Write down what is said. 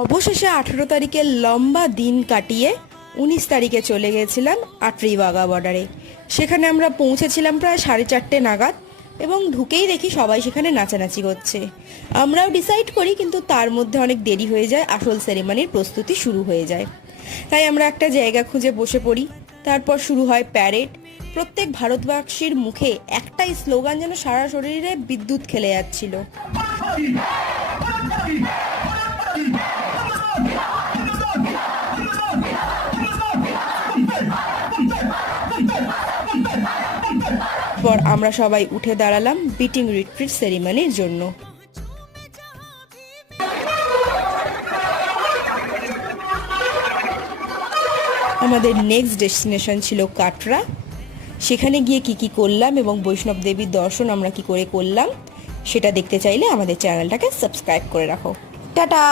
অবশেষে 18 তারিখের লম্বা দিন কাটিয়ে 19 তারিখে চলে গেছিলাম আটরি বাঘা বর্ডারে। সেখানে আমরা পৌঁছেছিলাম প্রায় 4:30 নাগাদ এবং ঢুকেই দেখি সবাই সেখানে নাচানাচি করছে। আমরাও ডিসাইড করি, কিন্তু তার মধ্যে অনেক দেরি হয়ে যায়, আসল সেরেমনির প্রস্তুতি শুরু হয়ে যায়। তাই আমরা একটা জায়গা খুঁজে বসে পড়ি। তারপর শুরু হয় প্যারেড। প্রত্যেক ভারতবাসীর মুখে একটাই স্লোগান, যেন সারা শরীরে বিদ্যুৎ খেলে যাচ্ছিল। পর আমরা সবাই উঠে দাঁড়ালাম বিটিং রিট্রিট সেরিমনির জন্য। আমাদের নেক্সট ডেস্টিনেশন ছিল কাটরা। সেখানে গিয়ে কি করলাম এবং বৈষ্ণব দেবীর দর্শন আমরা কি করে করলাম সেটা দেখতে চাইলে আমাদের চ্যানেলটাকে সাবস্ক্রাইব করে রাখো। টাটা।